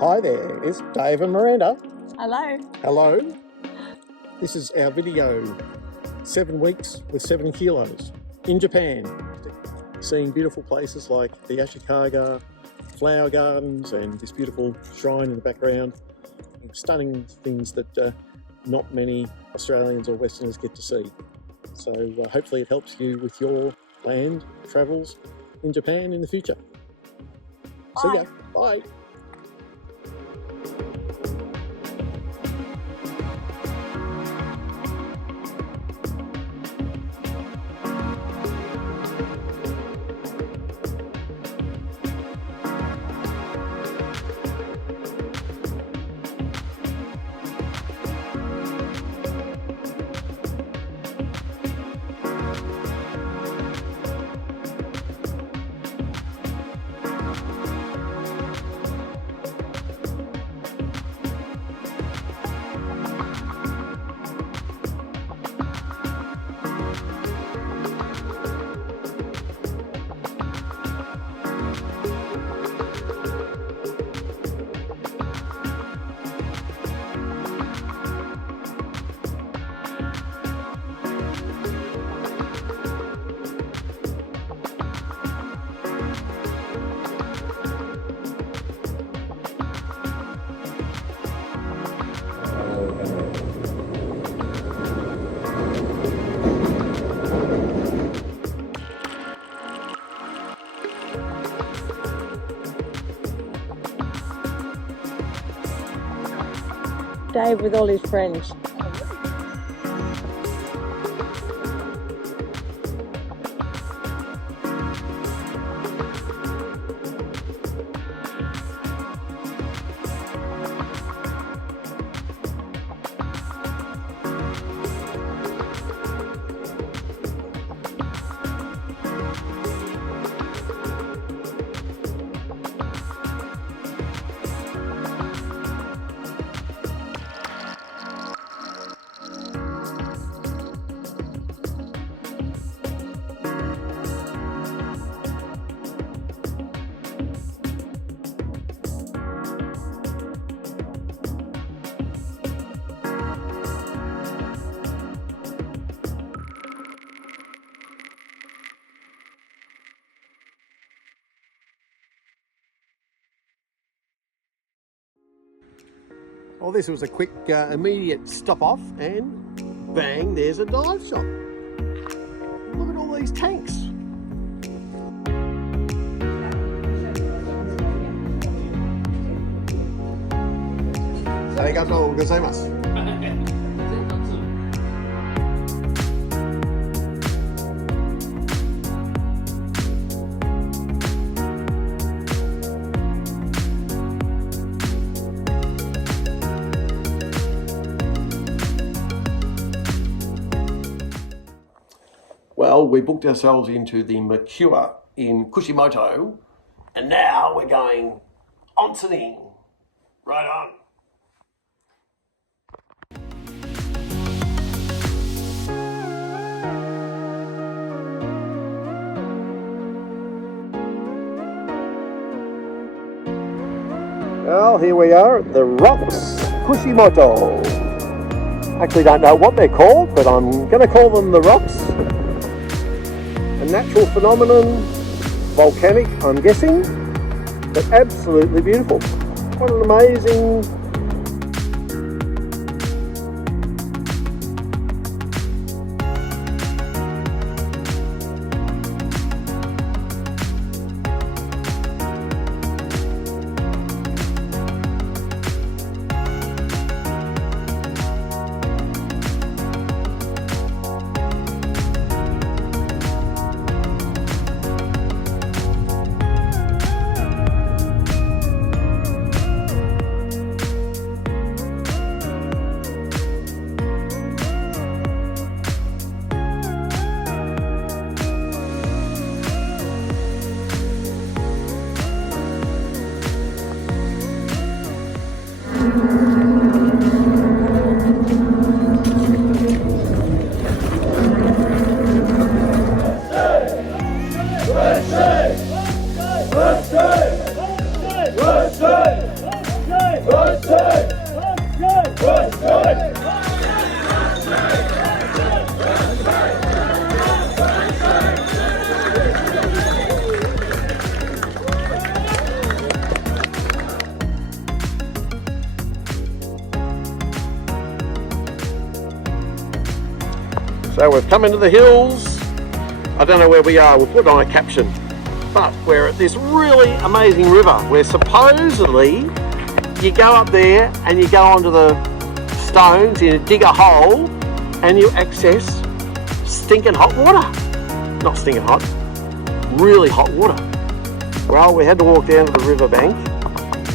Hi there, it's Dave and Miranda. Hello. Hello. This is our video, 7 weeks with 7 kilos in Japan. Seeing beautiful places like the Ashikaga flower gardens and this beautiful shrine in the background. Stunning things that not many Australians or Westerners get to see. So hopefully it helps you with your planned travels in Japan in the future. Bye. See ya. Bye. Dave with all his friends. Well, this was a quick, immediate stop off, and bang, there's a dive shop. Look at all these tanks. Arigatou gozaimasu. Well, we booked ourselves into the Mercure in Kushimoto, and now we're going onsening. Right on. Well, here we are at the rocks, Kushimoto. Actually don't know what they're called, but I'm going to call them the rocks. A natural phenomenon, volcanic I'm guessing, but absolutely beautiful. What an amazing So we've come into the hills. I don't know where we are, we'll put on a caption. But we're at this really amazing river where supposedly you go up there and you go onto the stones, you dig a hole and you access stinking hot water. Not stinking hot, really hot water. Well, we had to walk down to the riverbank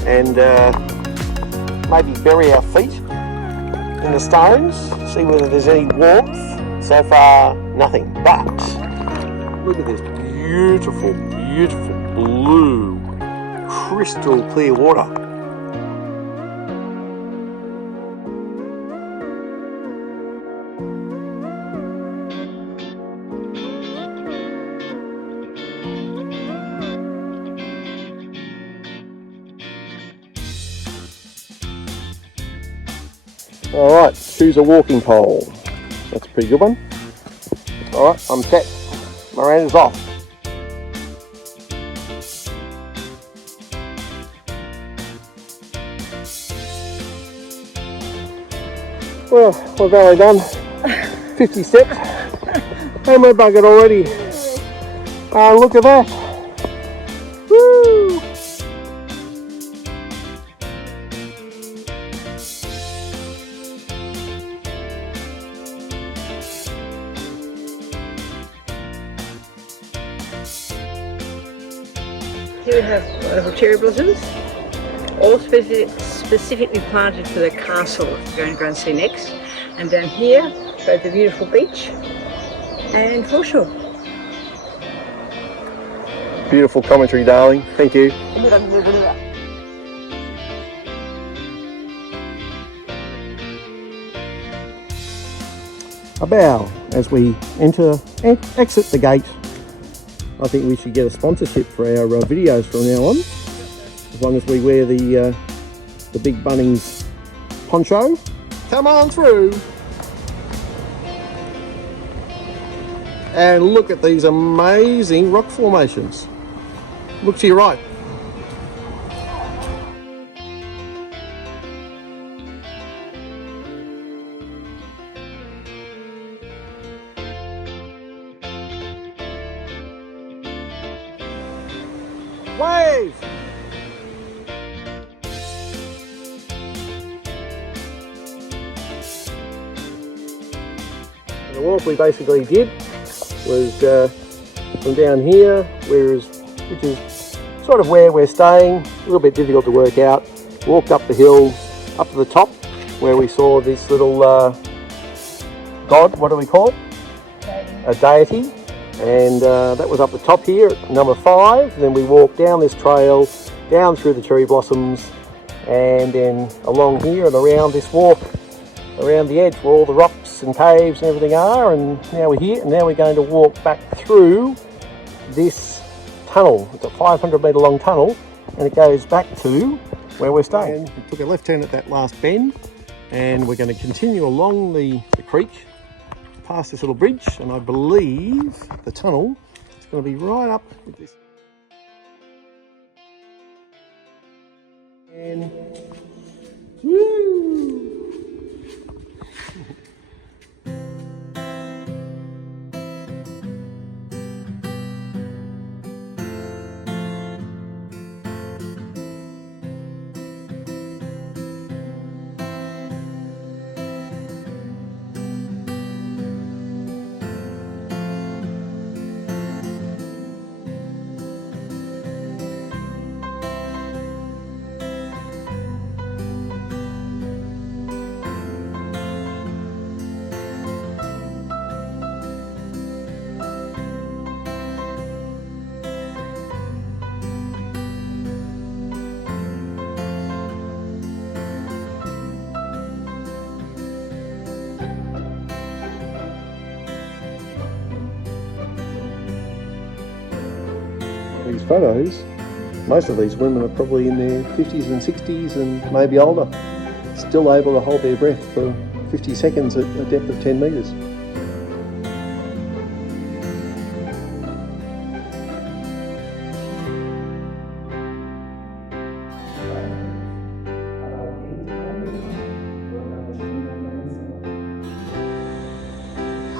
and maybe bury our feet in the stones, see whether there's any warmth. So far, nothing. But look at this beautiful, beautiful blue, crystal clear water. Alright, choose a walking pole. That's a pretty good one. Alright, I'm set. Miranda's off. Well, we've only done 50 steps and we're buggered already. Look at that. Woo! Here we have little cherry blossoms, all specifically planted for the castle we're going to go and see next. And down here, both the beautiful beach and foreshore. Beautiful commentary, darling. Thank you. A bow as we exit the gate. I think we should get a sponsorship for our videos from now on, as long as we wear the big Bunnings poncho. Come on through. And look at these amazing rock formations. Look to your right. Wave! And the walk we basically did was from down here, which is sort of where we're staying, a little bit difficult to work out. Walked up the hill, up to the top, where we saw this little god, what do we call it? A deity. And that was up the top here at number 5. Then we walked down this trail, down through the cherry blossoms, and then along here and around this walk, around the edge where all the rocks and caves and everything are. And now we're here, and now we're going to walk back through this tunnel. It's a 500 metre long tunnel, and it goes back to where we're staying. And we took a left turn at that last bend, and we're going to continue along the creek past this little bridge, and I believe the tunnel is going to be right up with this. And woo! These photos, most of these women are probably in their 50s and 60s and maybe older, still able to hold their breath for 50 seconds at a depth of 10 metres.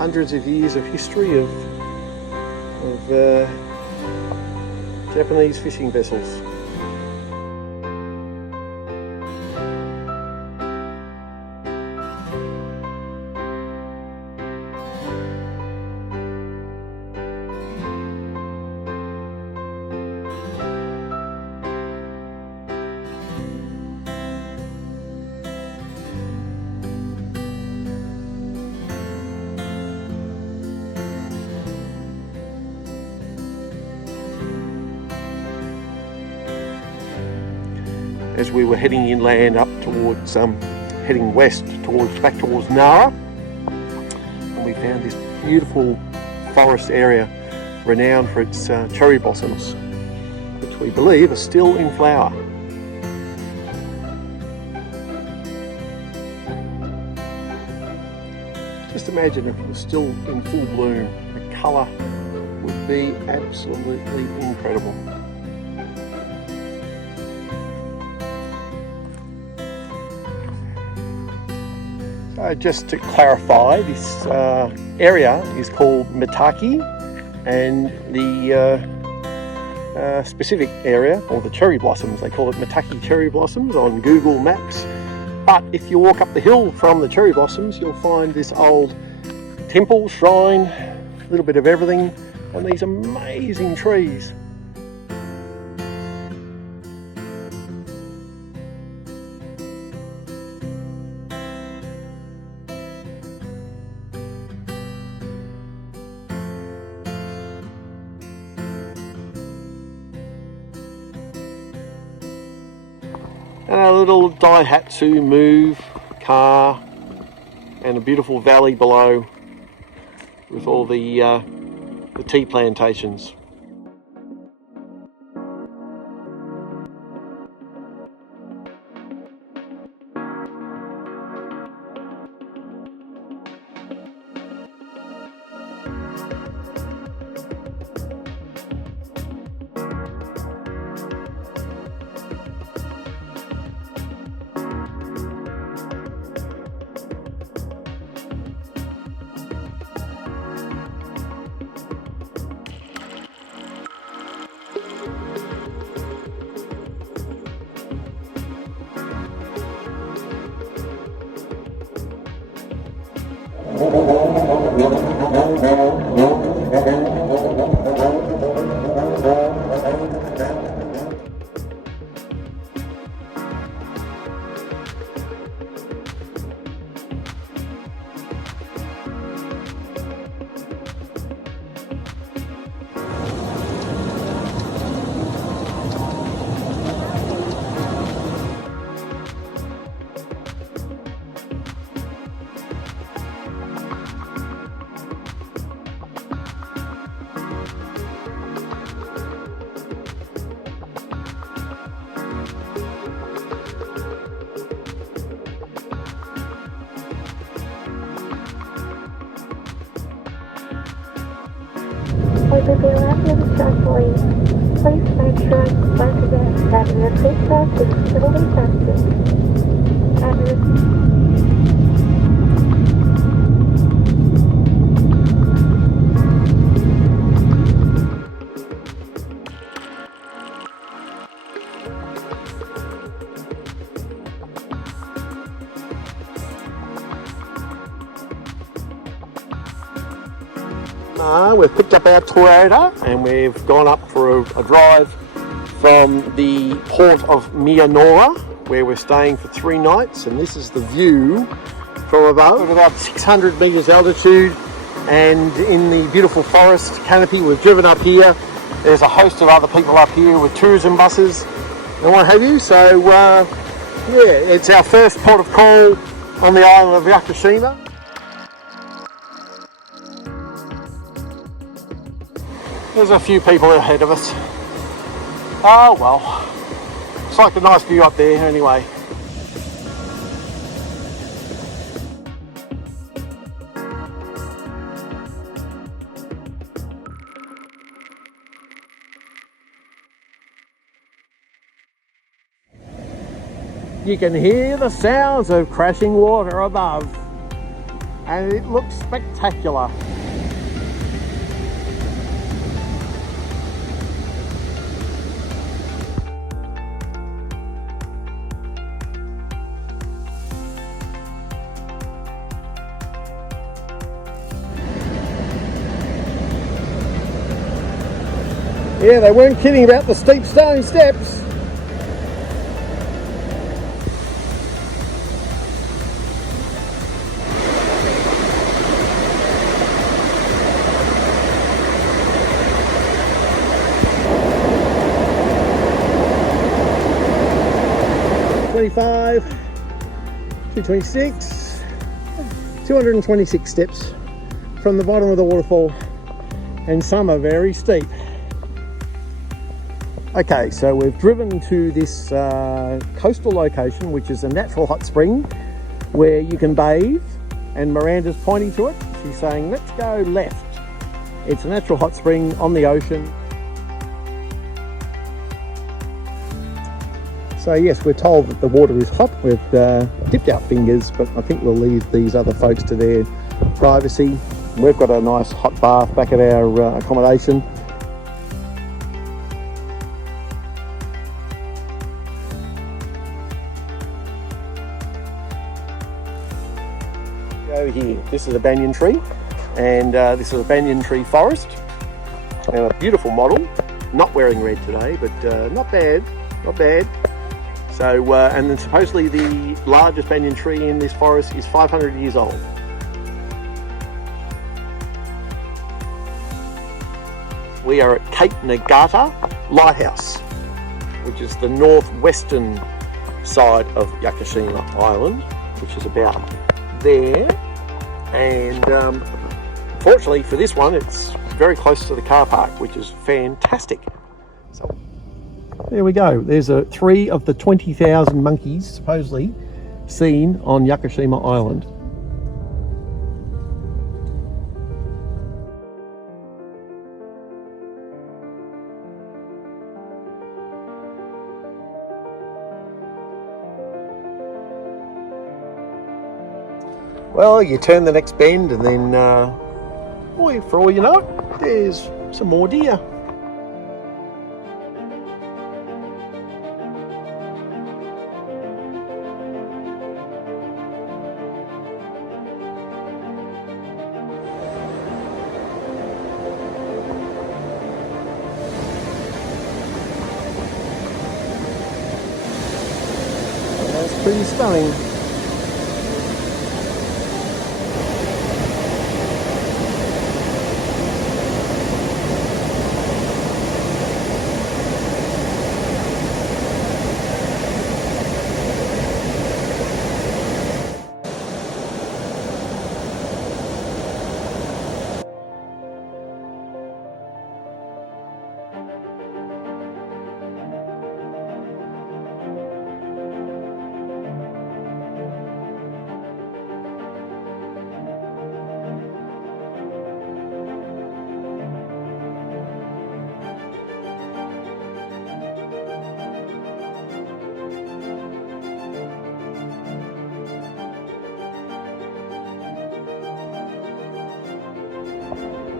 hundreds of years of history of Japanese fishing vessels. As we were heading inland up towards, heading west back towards Nara, and we found this beautiful forest area renowned for its cherry blossoms, which we believe are still in flower. Just imagine if it was still in full bloom, the colour would be absolutely incredible. Just to clarify, this area is called Mitaki, and the specific area, or the cherry blossoms, they call it Mitaki cherry blossoms on Google Maps. But if you walk up the hill from the cherry blossoms, you'll find this old temple, shrine, a little bit of everything, and these amazing trees. And a little Daihatsu move car, and a beautiful valley below with all the tea plantations. Over the left of the subway, please make sure once again that your seatbelt is fully fastened. We've picked up our Toyota and we've gone up for a drive from the port of Myanmar, where we're staying for 3 nights, and this is the view from above at about 600 metres altitude, and in the beautiful forest canopy. We've driven up here. There's a host of other people up here with tourism buses and what have you, so yeah, it's our first port of call on the island of Yakushima. There's a few people ahead of us. Oh well, it's like a nice view up there anyway. You can hear the sounds of crashing water above. and it looks spectacular. Yeah, they weren't kidding about the steep stone steps. $25, $226, 226 steps from the bottom of the waterfall, and some are very steep. Okay, so we've driven to this coastal location, which is a natural hot spring where you can bathe, and Miranda's pointing to it. She's saying, let's go left. It's a natural hot spring on the ocean. So yes, we're told that the water is hot. We've dipped our fingers, but I think we'll leave these other folks to their privacy. We've got a nice hot bath back at our accommodation. Over here, this is a banyan tree, and this is a banyan tree forest, and a beautiful model. Not wearing red today, but not bad, not bad. So, and then supposedly the largest banyan tree in this forest is 500 years old. We are at Cape Nagata Lighthouse, which is the northwestern side of Yakushima Island, which is about there. And fortunately for this one, it's very close to the car park, which is fantastic. So there we go. There's 3 of the 20,000 monkeys supposedly seen on Yakushima Island. Well, you turn the next bend and then, boy, for all you know, there's some more deer. That's pretty stunning.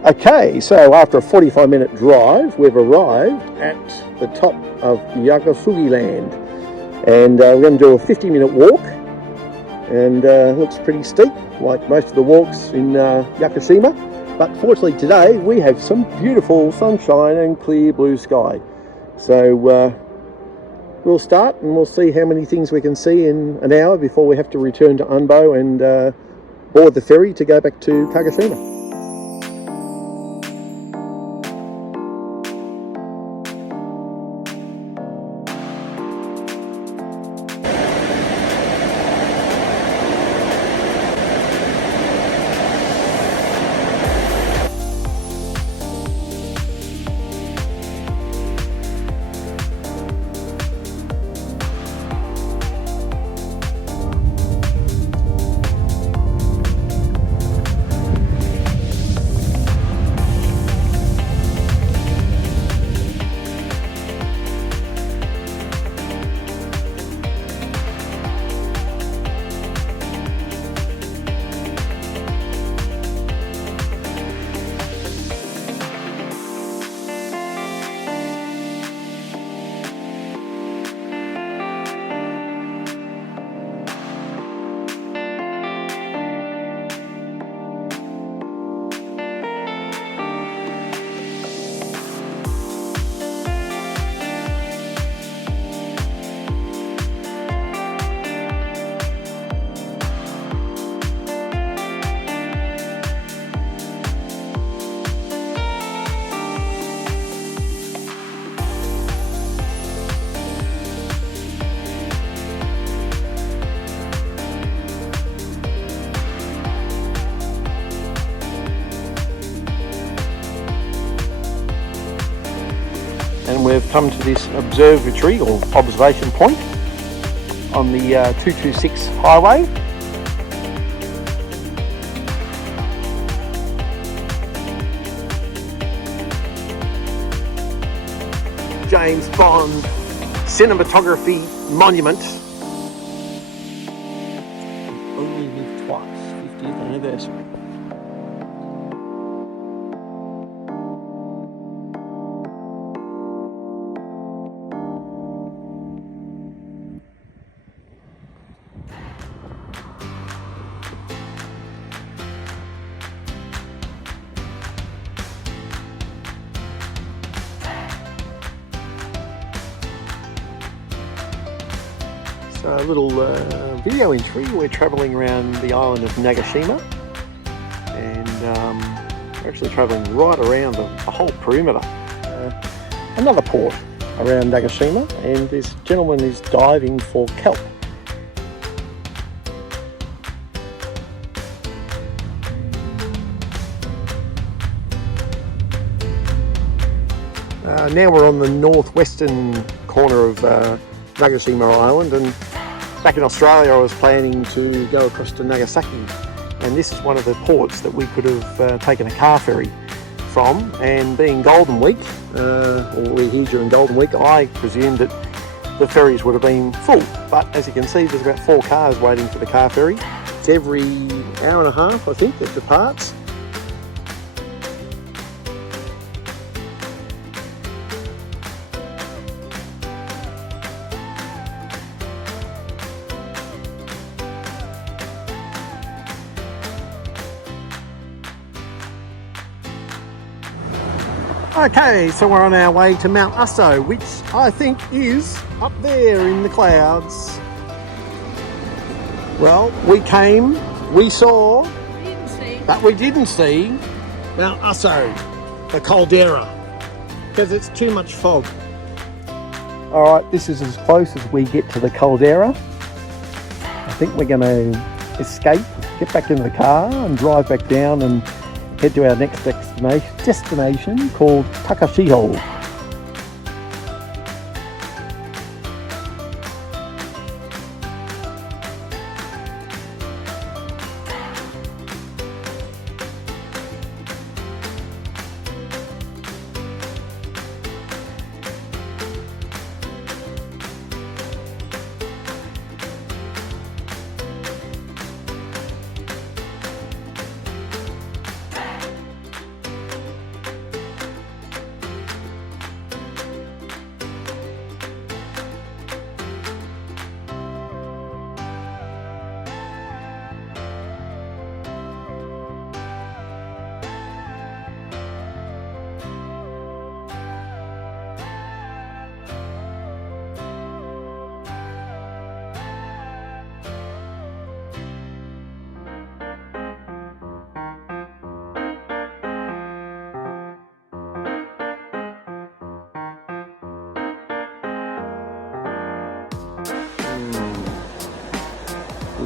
Okay, so after a 45-minute drive, we've arrived at the top of Yakusugi Land, and we're going to do a 50-minute walk, and looks pretty steep, like most of the walks in Yakushima. But fortunately today we have some beautiful sunshine and clear blue sky. So we'll start and we'll see how many things we can see in an hour before we have to return to Unbo and board the ferry to go back to Kagoshima. we've come to this observatory or observation point on the 226 highway. James Bond cinematography monument. Only live twice, 50th anniversary. So a little video entry. We're travelling around the island of Nagashima, and we're actually travelling right around the whole perimeter. Another port around Nagashima, and this gentleman is diving for kelp. Now we're on the northwestern corner of Nagashima Island, and back in Australia I was planning to go across to Nagasaki, and this is one of the ports that we could have taken a car ferry from, and being Golden Week, or we're here during Golden Week, I presumed that the ferries would have been full, but as you can see there's about 4 cars waiting for the car ferry. It's every hour and a half I think that departs. Okay, so we're on our way to Mount Aso, which I think is up there in the clouds. Well, we came, we saw, but we didn't see Mount Aso, the caldera, because it's too much fog. Alright, this is as close as we get to the caldera. I think we're going to escape, get back into the car and drive back down and head to our next destination called Takashiho.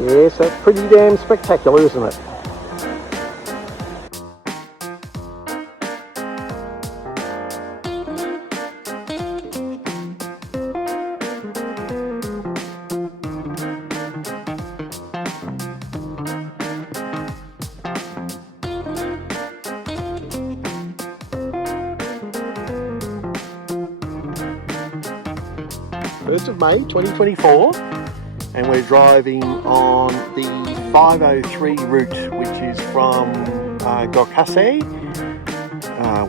Yes, that's pretty damn spectacular, isn't it? First of May 2024. And we're driving on the 503 route, which is from Gokase,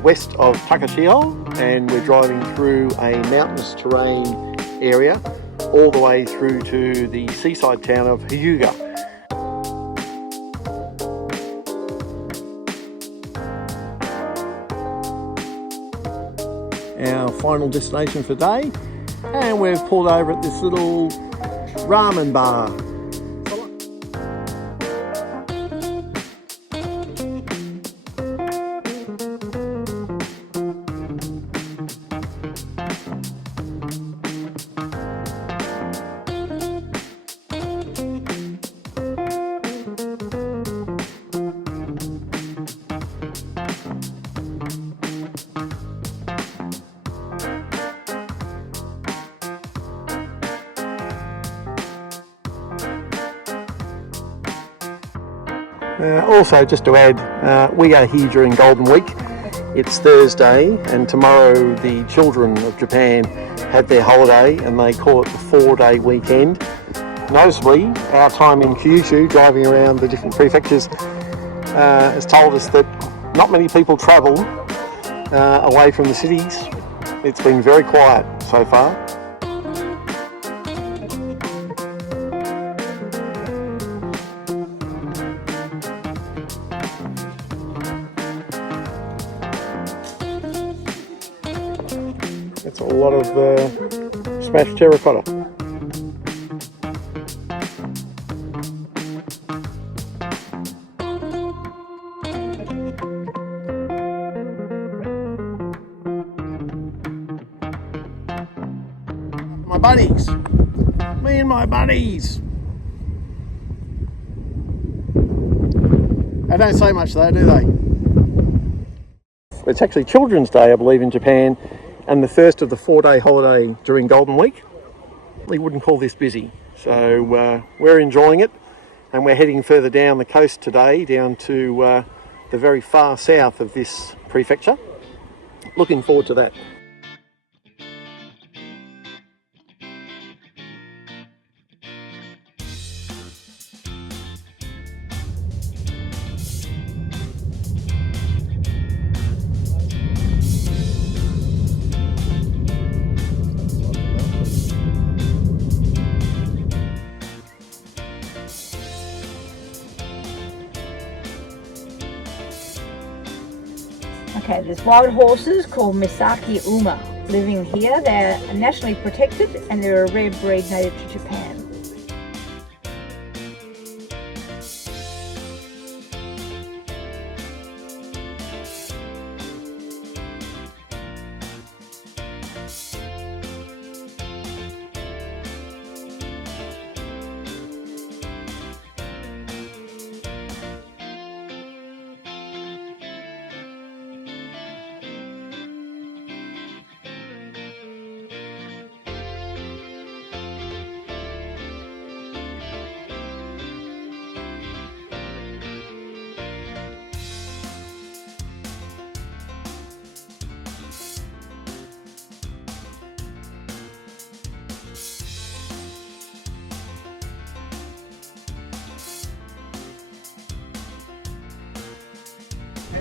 west of Takashiho, and we're driving through a mountainous terrain area all the way through to the seaside town of Hyuga. Our final destination for the day, and we've pulled over at this little ramen bar. Also, just to add, we are here during Golden Week. It's Thursday, and tomorrow the children of Japan have their holiday and they call it the 4-day weekend. Noticeably, our time in Kyushu, driving around the different prefectures, has told us that not many people travel away from the cities. It's been very quiet so far. It's a lot of smashed terracotta. My buddies, me and my buddies. They don't say much though, do they? It's actually Children's Day, I believe, in Japan, and the first of the 4-day holiday during Golden Week. We wouldn't call this busy, so we're enjoying it, and we're heading further down the coast today, down to the very far south of this prefecture. Looking forward to that. Okay, there's wild horses called Misaki Uma living here. They're nationally protected and they're a rare breed native to Japan.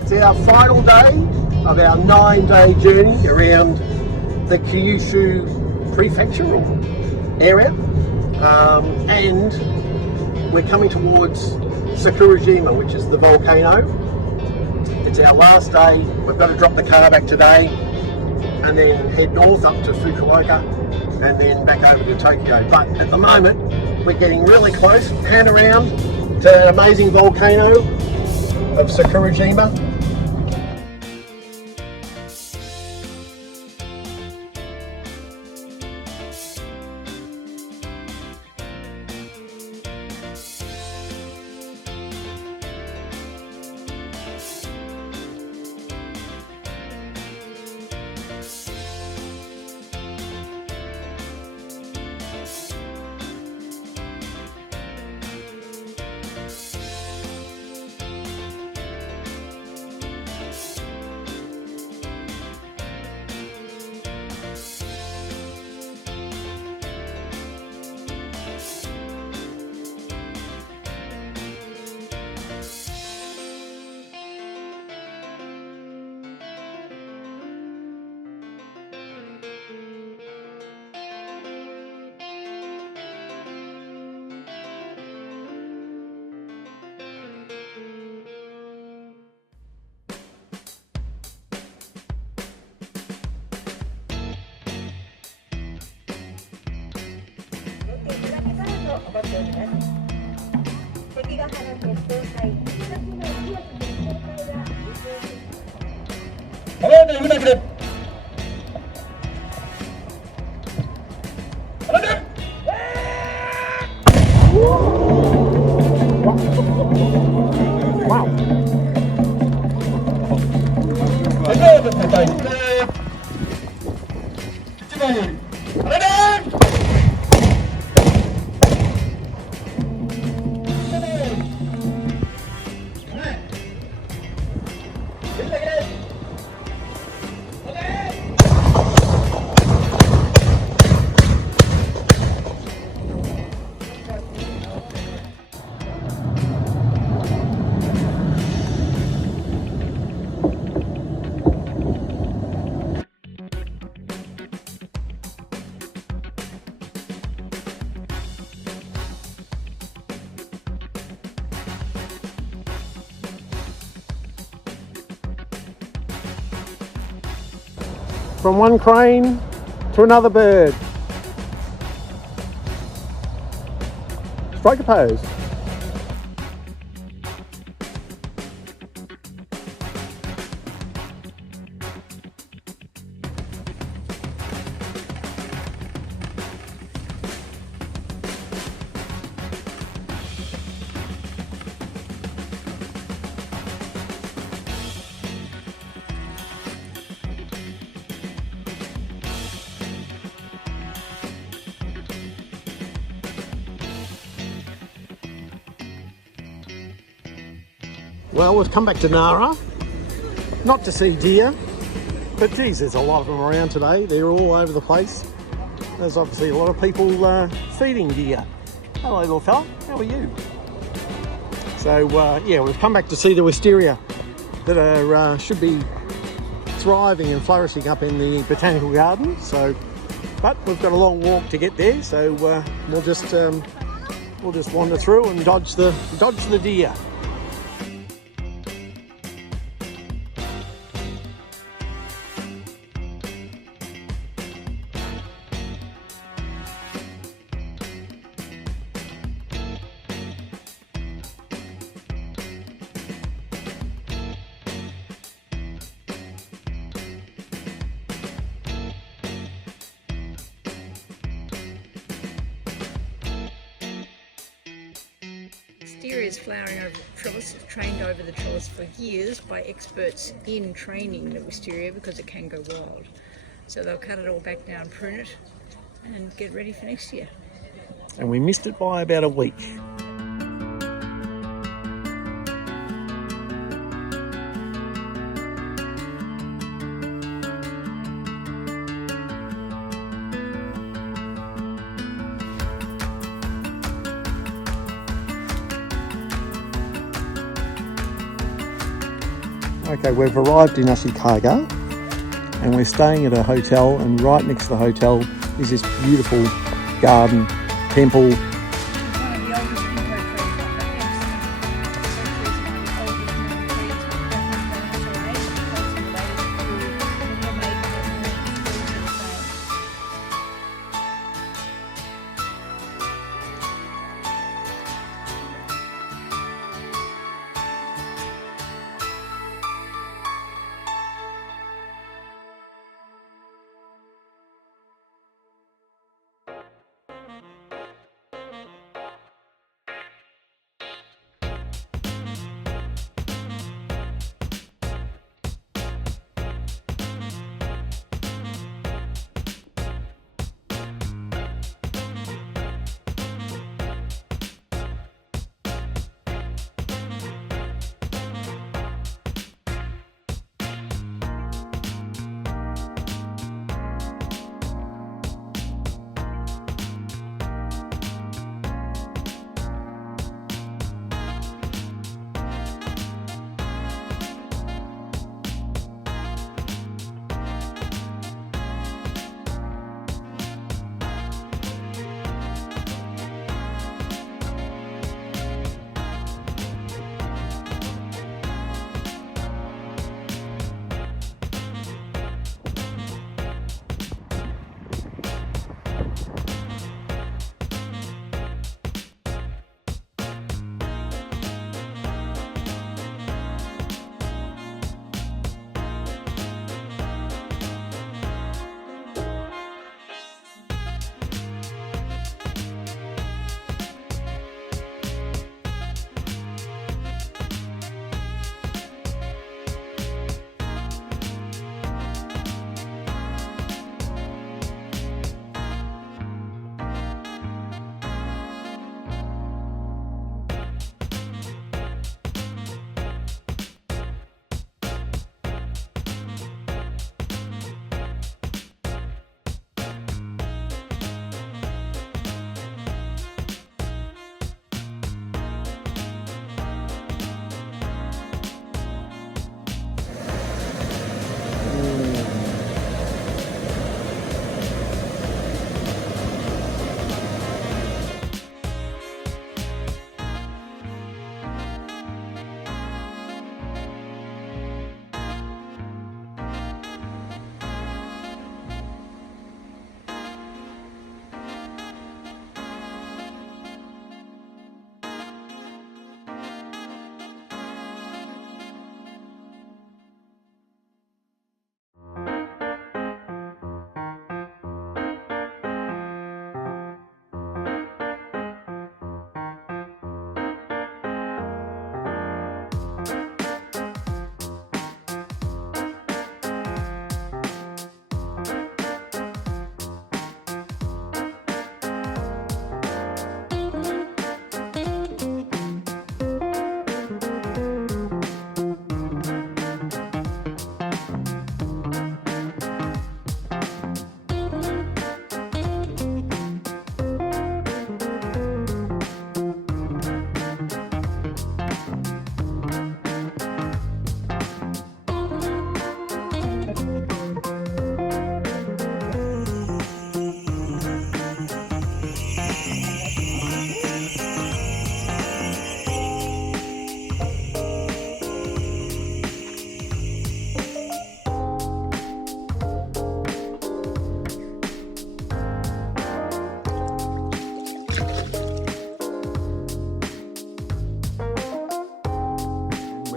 It's our final day of our 9-day journey around the Kyushu prefecture area, and we're coming towards Sakurajima, which is the volcano. It's our last day. We've got to drop the car back today and then head north up to Fukuoka and then back over to Tokyo. But at the moment we're getting really close, pan around to that amazing volcano of Sakurajima. from one crane to another bird. Strike a pose. Well, we've come back to Nara, not to see deer, but geez, there's a lot of them around today. They're all over the place. There's obviously a lot of people feeding deer. Hello, little fella, how are you? So, yeah, we've come back to see the wisteria that are, should be thriving and flourishing up in the botanical garden. So, but we've got a long walk to get there, so we'll just wander through and dodge the deer. Wisteria is flowering over the trellis. It's trained over the trellis for years by experts in training the wisteria because it can go wild. So they'll cut it all back down, prune it, and get ready for next year. And we missed it by about a week. Okay, we've arrived in Ashikaga and we're staying at a hotel, and right next to the hotel is this beautiful garden, temple.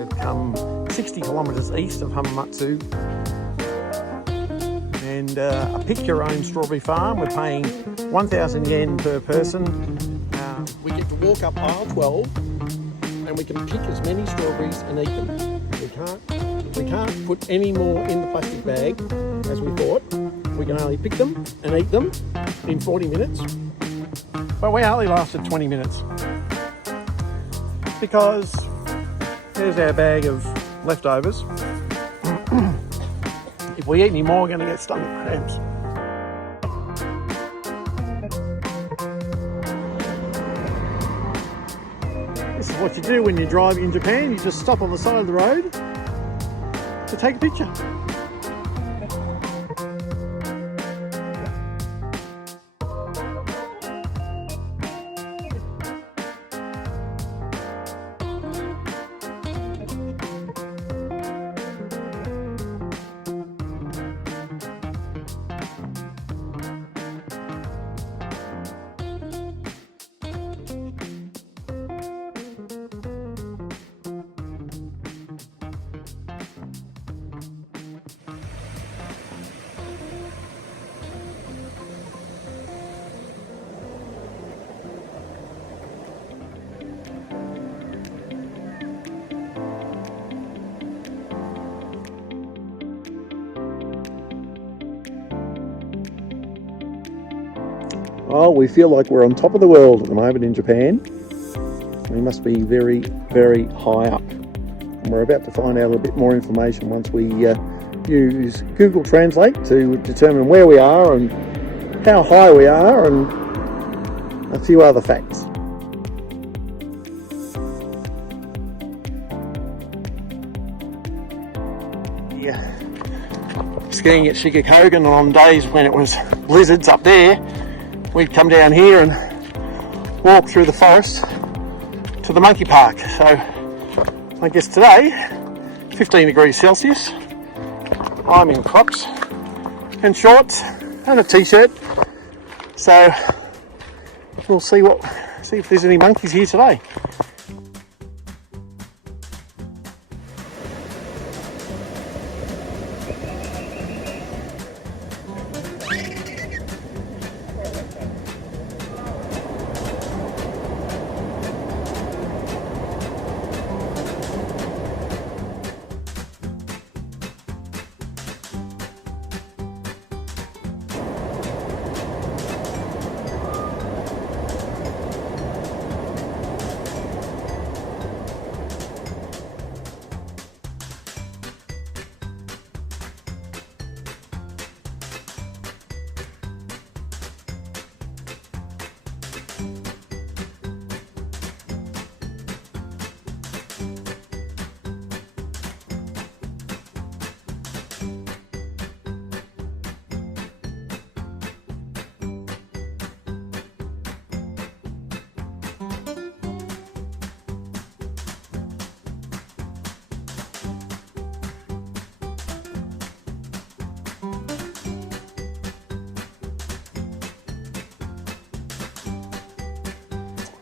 We've come 60 kilometres east of Hamamatsu, and a pick-your-own strawberry farm. We're paying 1,000 yen per person. We get to walk up aisle 12, and we can pick as many strawberries and eat them. We can't put any more in the plastic bag as we thought. We can only pick them and eat them in 40 minutes. But we only lasted 20 minutes because there's our bag of leftovers. If we eat any more, we're going to get stomach cramps. This is what you do when you're driving in Japan. You just stop on the side of the road to take a picture. Oh, we feel like we're on top of the world at the moment in Japan. We must be very, very high up. And we're about to find out a little bit more information once we use Google Translate to determine where we are and how high we are and a few other facts. Yeah. Skiing at Shikokogan on days when it was blizzards up there, we'd come down here and walk through the forest to the monkey park. So I guess today, 15 degrees Celsius, I'm in Crocs and shorts and a t-shirt. So we'll see if there's any monkeys here today.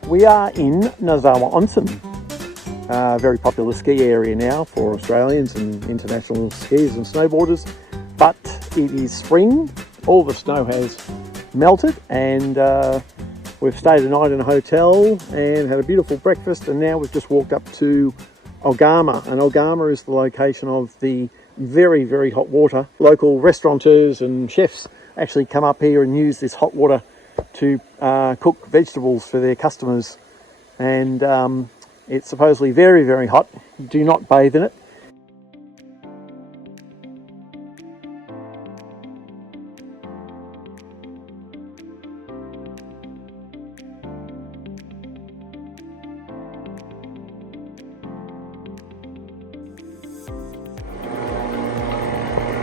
We are in Nozawa Onsen, a very popular ski area now for Australians and international skiers and snowboarders, but it is spring, all the snow has melted, and we've stayed a night in a hotel and had a beautiful breakfast, and now we've just walked up to Ogama, and Ogama is the location of the very, very hot water. Local restaurateurs and chefs actually come up here and use this hot water to cook vegetables for their customers, and it's supposedly very, very hot. Do not bathe in it.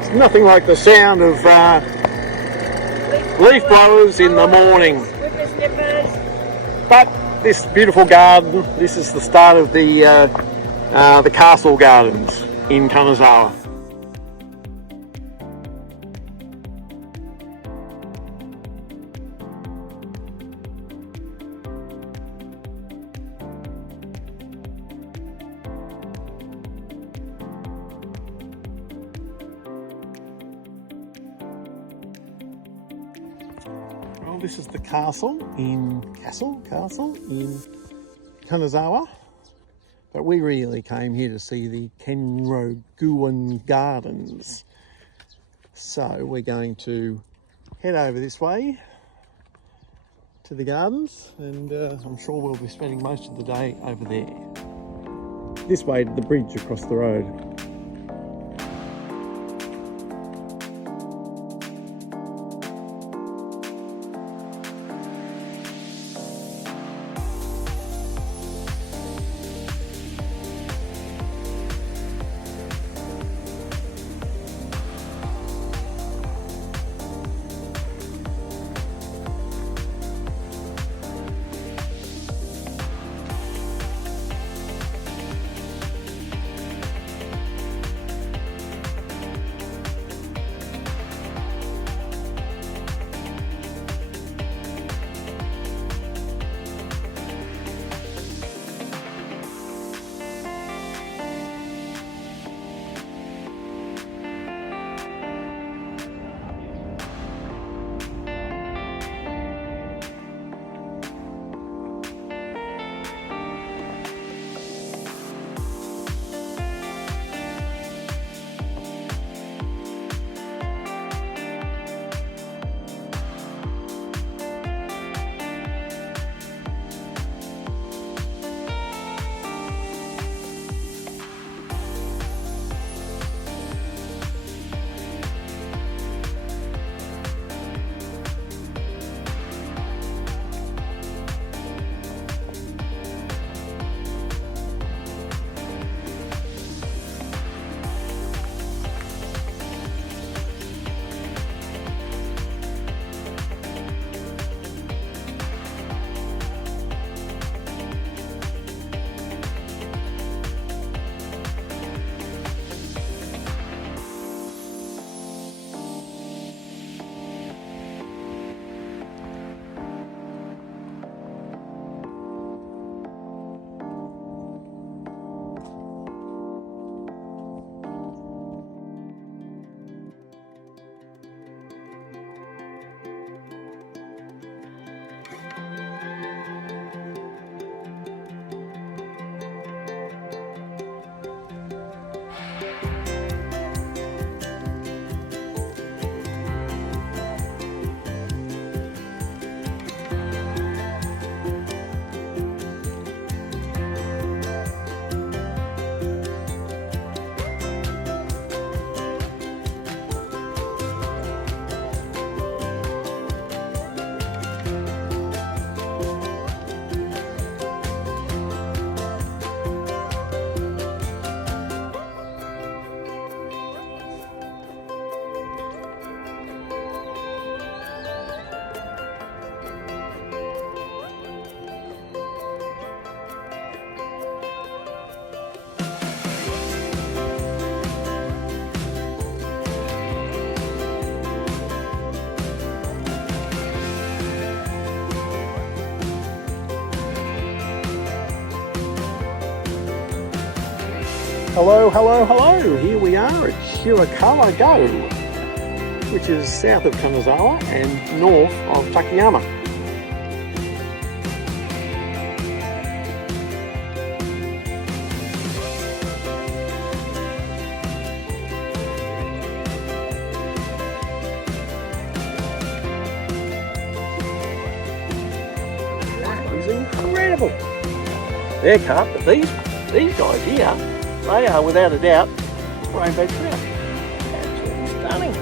It's nothing like the sound of leaf blowers in the morning. But this beautiful garden, this is the start of the castle gardens in Kanazawa. Well, this is the castle in Kanazawa, but we really came here to see the Kenroguan Gardens. So we're going to head over this way to the gardens, and I'm sure we'll be spending most of the day over there. This way to the bridge across the road. Hello, hello, hello! Here we are at Shirakawa-go, which is south of Kanazawa and north of Takayama. That is incredible! They're cut, but these guys here, they are without a doubt rainbow trout. Absolutely stunning.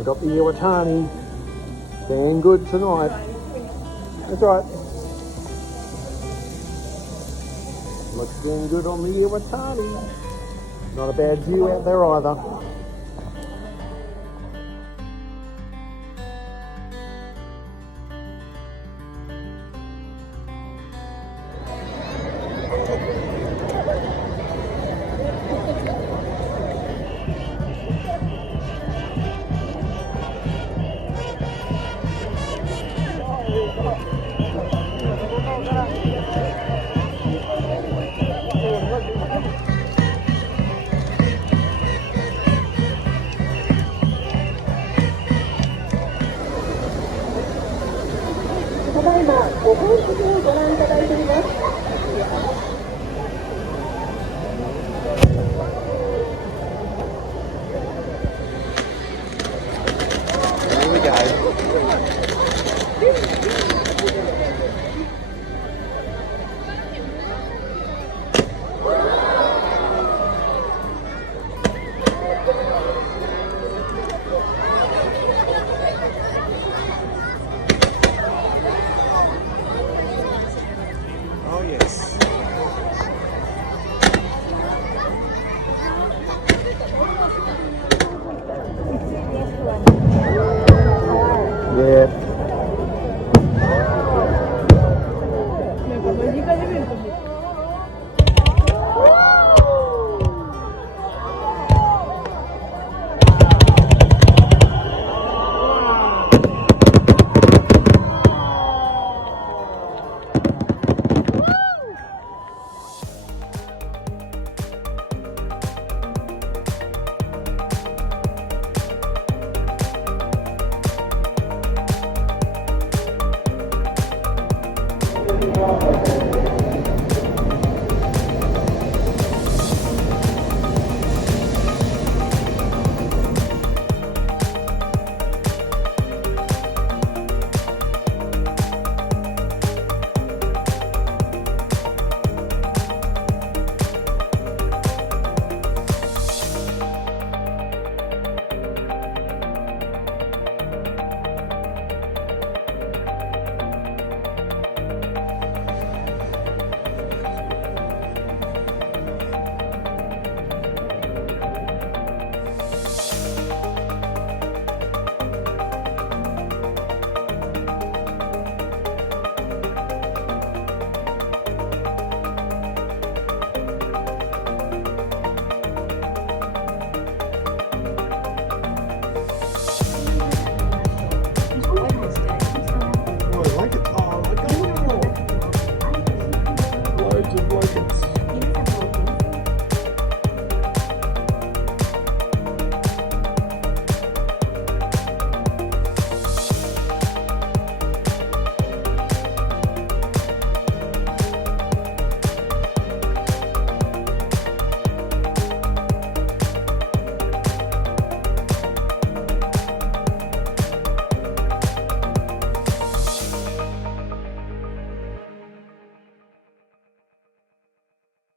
We got the Iwatani. Staying good tonight. That's right. Looks doing good on the Iwatani. Not a bad view out there either.